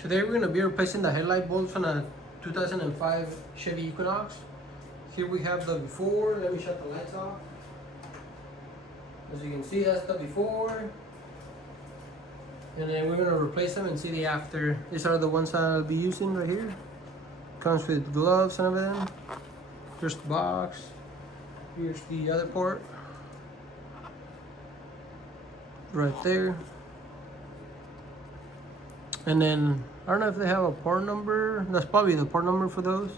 Today we're going to be replacing the headlight bulbs on a 2005 Chevy Equinox. Here we have the before. Let me shut the lights off. As you can see, that's the before. And then we're going to replace them and see the after. These are the ones I'll be using right here. Comes with gloves and everything. Here's the box. Here's the other port. Right there. And then, I don't know if they have a part number. That's probably the part number for those.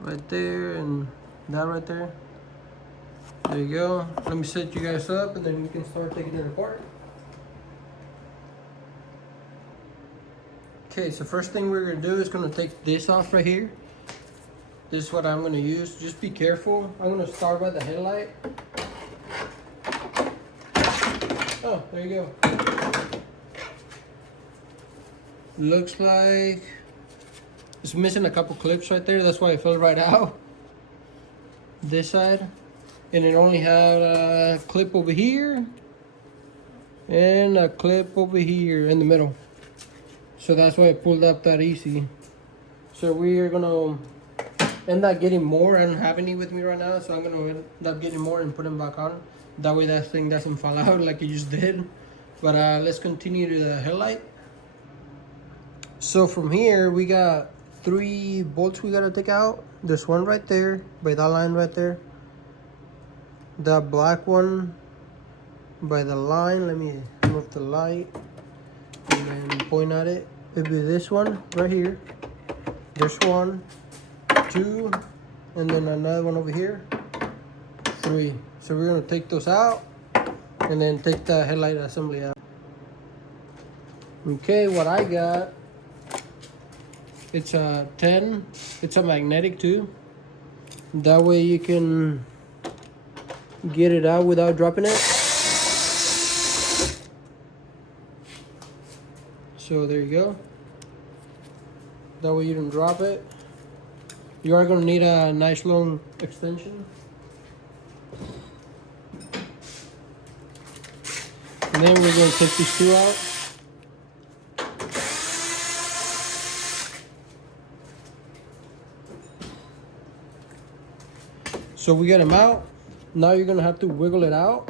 Right there and that right there. There you go. Let me set you guys up and then we can start taking it apart. Okay, so first thing we're gonna do is gonna take this off right here. This is what I'm gonna use. Just be careful. I'm gonna start by the headlight. Oh, there you go. Looks like it's missing a couple clips right there. That's why it fell right out. This side. And it only had a clip over here. And a clip over here in the middle. So that's why it pulled up that easy. So we are gonna end up getting more. I don't have any with me right now. So I'm gonna end up getting more and put them back on. That way that thing doesn't fall out like it just did. But let's continue to the headlight. So from here, we got 3 bolts we gotta take out. There's one right there, by that line right there. The black one by the line. Let me move the light and then point at it. Maybe this one right here. There's 1, 2, and then another one over here. 3. So we're gonna take those out and then take the headlight assembly out. Okay, what I got. It's a 10. It's a magnetic too. That way you can get it out without dropping it. So there you go. That way you don't drop it. You are going to need a nice long extension. And then we're going to take these 2 out. So we get them out. Now you're gonna have to wiggle it out.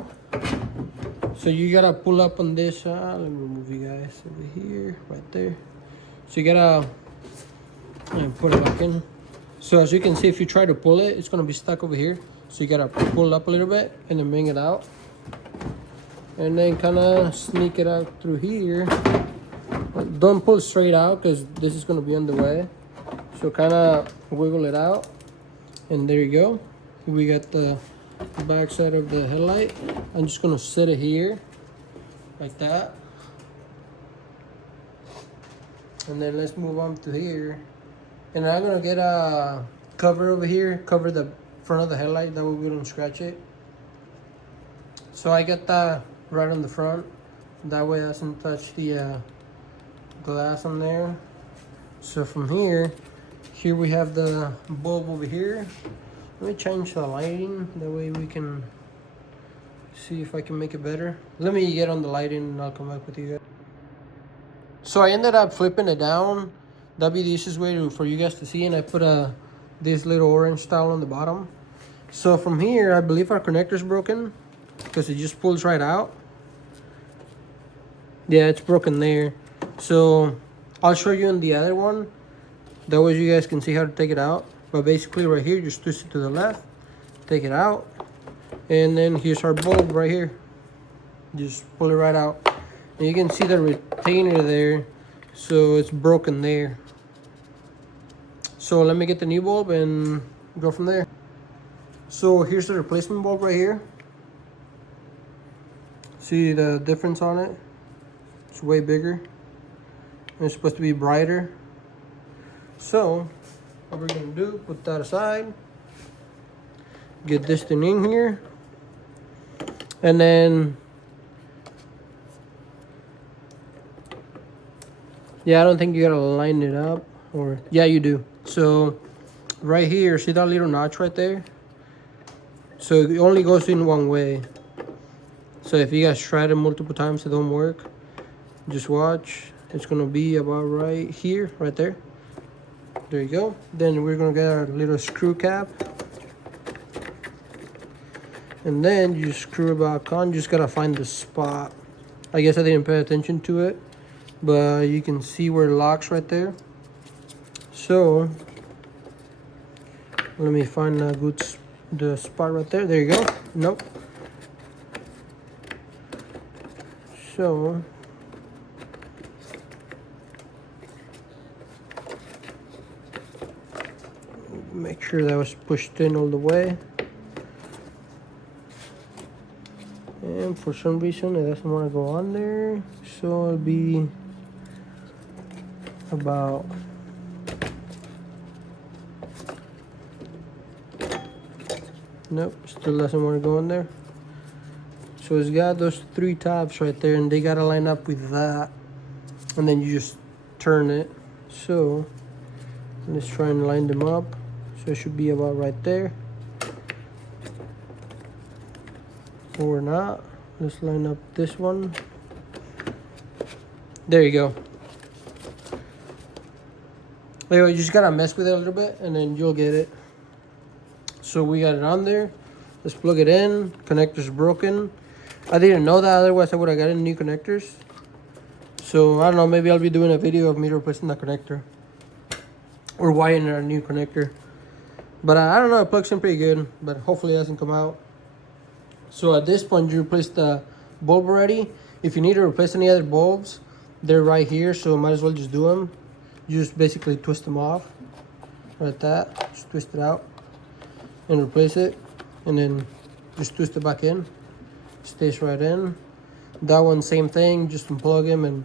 So you gotta pull up on this. Let me move you guys over here, right there. So you gotta put it back in. So as you can see, if you try to pull it, it's gonna be stuck over here. So you gotta pull up a little bit and then bring it out. And then kind of sneak it out through here. Don't pull straight out because this is gonna be on the way. So kind of wiggle it out. And there you go. We got the back side of the headlight. I'm just gonna set it here like that, and then let's move on to here. And I'm gonna get a cover over here, cover the front of the headlight, that way we don't scratch it. So I got that right on the front, that way it doesn't touch the glass on there. So from here we have the bulb over here. Let me change the lighting, that way we can see if I can make it better. Let me get on the lighting and I'll come back with you guys. So I ended up flipping it down. That'd be the easiest way for you guys to see. And I put this little orange towel on the bottom. So from here, I believe our connector's broken because it just pulls right out. Yeah, it's broken there. So I'll show you on the other one. That way you guys can see how to take it out. But basically right here, just twist it to the left, take it out, and then here's our bulb right here. Just pull it right out. And you can see the retainer there, so it's broken there. So let me get the new bulb and go from there. So here's the replacement bulb right here. See the difference on it? It's way bigger. And it's supposed to be brighter. So what we're gonna do, put that aside, get this thing in here, and then yeah, I don't think you gotta line it up, or yeah, you do. So right here, see that little notch right there? So it only goes in one way. So if you guys tried it multiple times, it don't work, just watch. It's gonna be about right here, right there. There you go. Then we're gonna get our little screw cap. And then you screw it back on. You just gotta find the spot. I guess I didn't pay attention to it, but you can see where it locks right there. So let me find the spot right there. There you go. Nope. So make sure that was pushed in all the way. And for some reason it doesn't want to go on there, so it'll be about nope, still doesn't want to go in there. So it's got those 3 tabs right there, and they gotta line up with that, and then you just turn it. So let's try and line them up. So it should be about right there. Or not. Let's line up this one. There you go. Anyway, you just gotta mess with it a little bit and then you'll get it. So we got it on there. Let's plug it in. Connector's broken. I didn't know that, otherwise I would have gotten new connectors. So I don't know, maybe I'll be doing a video of me replacing the connector or wiring a new connector. But I don't know, it plugs in pretty good, but hopefully it doesn't come out. So at this point, you replace the bulb already. If you need to replace any other bulbs, they're right here, so might as well just do them. You just basically twist them off, like that. Just twist it out and replace it, and then just twist it back in. Stays right in. That one, same thing, just unplug them and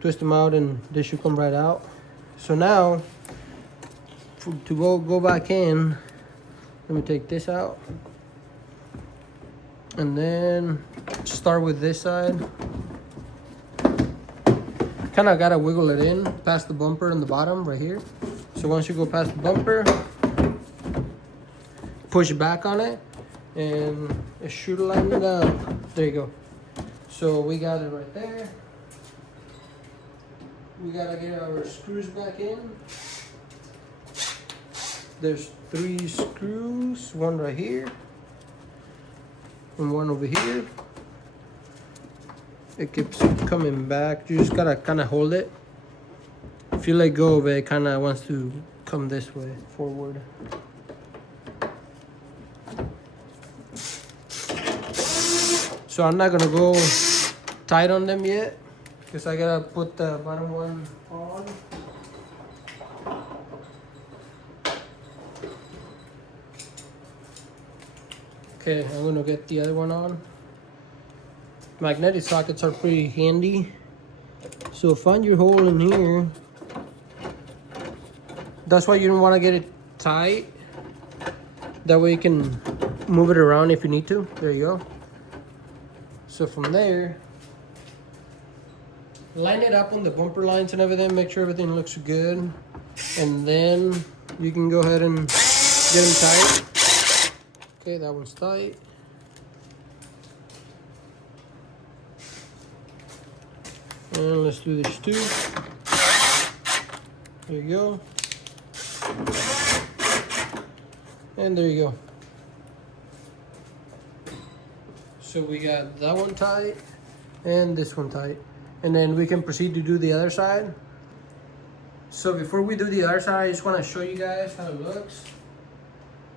twist them out, and they should come right out. So now, to go back in, let me take this out. And then start with this side. Kind of gotta wiggle it in past the bumper in the bottom right here. So once you go past the bumper, push back on it and it should line it up. There you go. So we got it right there. We gotta get our screws back in. There's 3 screws, one right here and one over here. It keeps coming back. You just gotta kind of hold it. If you let go of it, it kind of wants to come this way, forward. So I'm not gonna go tight on them yet, because I gotta put the bottom one on. Okay, I'm gonna get the other one on. Magnetic sockets are pretty handy. So find your hole in here. That's why you don't want to get it tight. That way you can move it around if you need to. There you go. So from there, line it up on the bumper lines and everything. Make sure everything looks good. And then you can go ahead and get them tight. Okay, that one's tight. And let's do this too. There you go. And there you go. So we got that one tight and this one tight. And then we can proceed to do the other side. So before we do the other side, I just want to show you guys how it looks.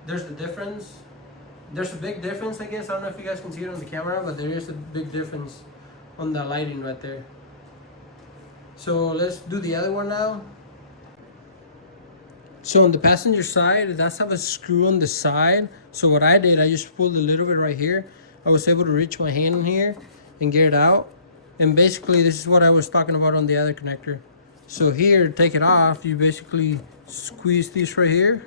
There's the difference. There's a big difference, I guess. I don't know if you guys can see it on the camera, but there is a big difference on the lighting right there. So let's do the other one now. So on the passenger side, it does have a screw on the side. So what I did, I just pulled a little bit right here. I was able to reach my hand in here and get it out. And basically this is what I was talking about on the other connector. So here, to take it off, you basically squeeze this right here.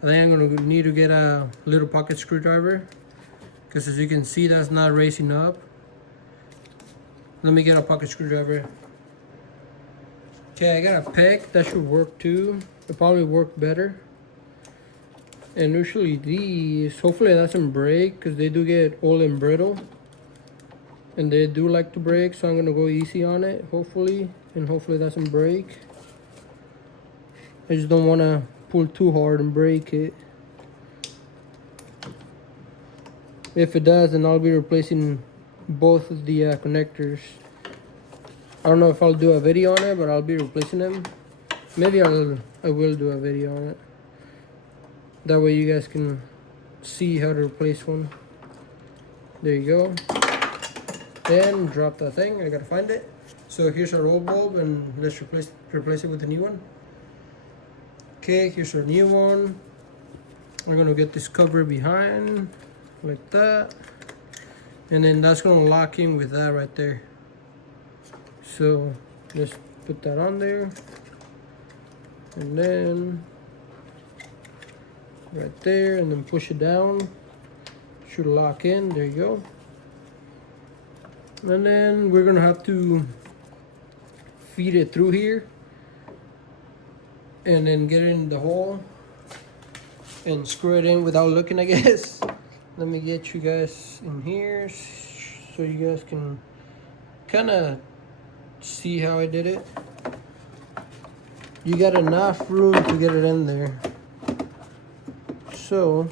Then I'm gonna need to get a little pocket screwdriver, because as you can see, that's not raising up. Let me get a pocket screwdriver. Okay, I got a pick. That should work too. It'll probably work better. And usually these, hopefully it doesn't break, because they do get old and brittle. and they do like to break, so I'm gonna go easy on it, hopefully, and hopefully it doesn't break. I just don't want to pull too hard and break it. If it does, then I'll be replacing both of the connectors. I don't know if I'll do a video on it, but I'll be replacing them. Maybe I will do a video on it. That way you guys can see how to replace one. There you go. And drop that thing. I gotta find it. So here's our old bulb, and let's replace it with a new one. Okay, here's our new one. We're gonna get this cover behind like that, and then that's gonna lock in with that right there. So let's put that on there, and then right there, and then push it down. Should lock in. There you go. And then we're gonna have to feed it through here, and then get it in the hole and screw it in without looking, I guess. Let me get you guys in here so you guys can kind of see how I did it. You got enough room to get it in there. So,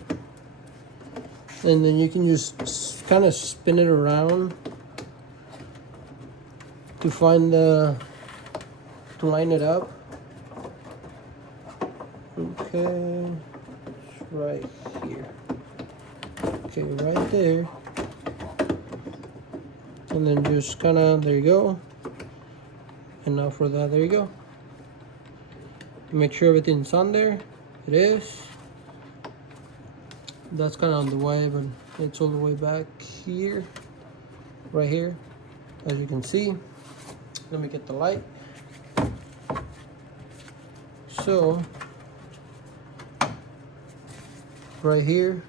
and then you can just kind of spin it around to find to line it up. Okay, it's right here. Okay, right there. And then just kind of, there you go. And now for that, there you go. Make sure everything's on there. It is. That's kind of on the way, but it's all the way back here. Right here, as you can see. Let me get the light. So, right here.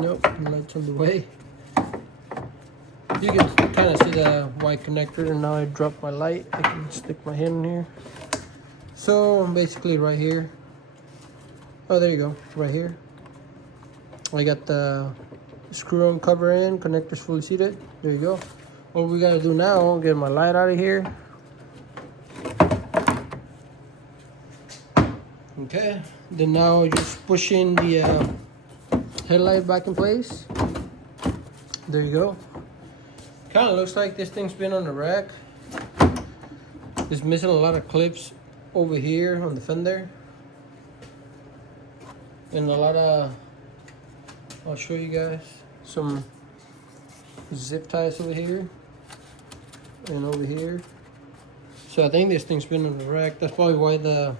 Nope, the light's on the way. You can kind of see the white connector, and now I dropped my light. I can stick my hand in here. So basically right here. Oh, there you go, right here. I got the screw on cover in, connectors fully seated. There you go. What we gotta do now, get my light out of here. Okay, then now just push in the headlight back in place. There you go. Kind of looks like this thing's been on the rack. It's missing a lot of clips over here on the fender, and a lot of, I'll show you guys, some zip ties over here and over here. So I think this thing's been on the rack. That's probably why the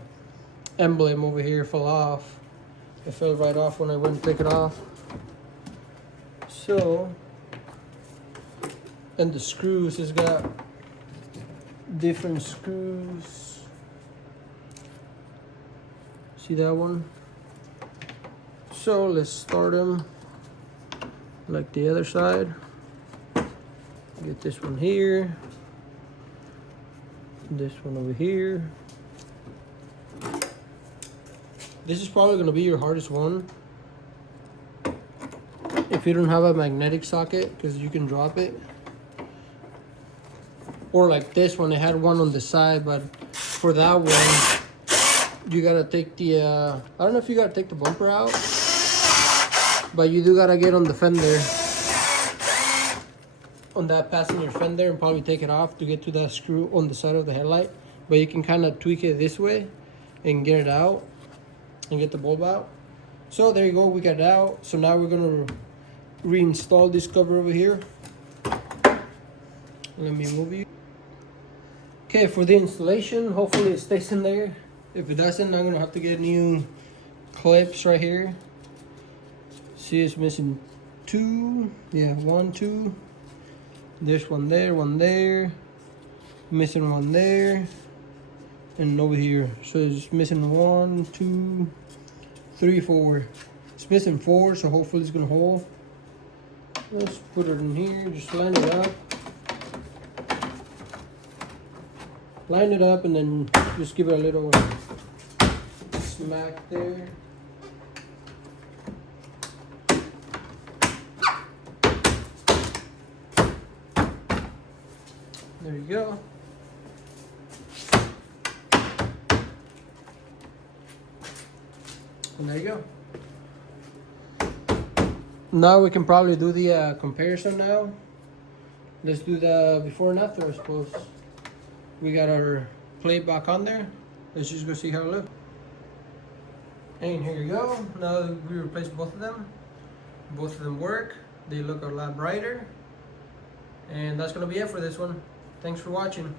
emblem over here fell off. It fell right off when I went to take it off. So, and the screws, it's got different screws. See that one? So let's start them like the other side. Get this one here, this one over here. This is probably going to be your hardest one if you don't have a magnetic socket, because you can drop it. Or like this one, it had one on the side, but for that one, you got to take the, I don't know if you got to take the bumper out, but you do got to get on the fender, on that passenger fender, and probably take it off to get to that screw on the side of the headlight. But you can kind of tweak it this way and get it out and get the bulb out. So there you go, we got it out. So now we're gonna reinstall this cover over here. Let me move you. Okay, for the installation, hopefully it stays in there. If it doesn't, I'm gonna have to get new clips right here. See, it's missing two. Yeah, 1, 2. There's one there, missing one there, and over here. So it's missing 1, 2, 3, 4. It's missing 4, so hopefully it's gonna hold. Let's put it in here, just line it up. Line it up and then just give it a little smack there. There you go. And there you go. Now we can probably do the comparison now. Let's do the before and after, I suppose. We got our plate back on there. Let's just go see how it looks. And here you go. Now we replaced both of them. Both of them work. They look a lot brighter. And that's gonna be it for this one. Thanks for watching.